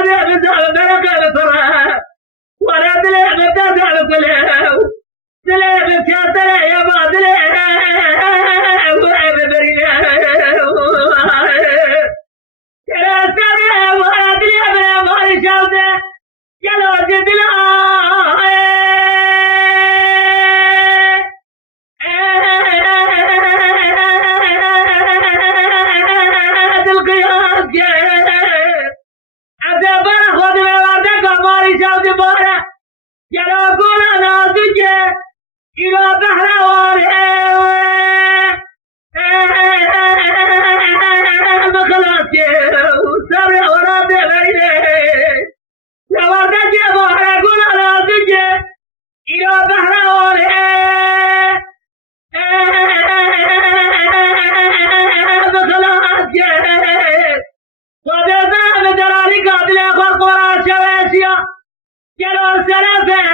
ولا بزال بركة بصرها ولا دلع بتزال كله دلع بكاتله يا ما دلع ولا ببرينا يا سامع ولا دلع ما يشوده يا لو دلع إلى بحر مخلص سبع ورابع بينه لو رجع بحر قول أنا تجي إلى بحر مخلص وذا بدراري قاتل أخوة قرى شواشيا يلو سلفه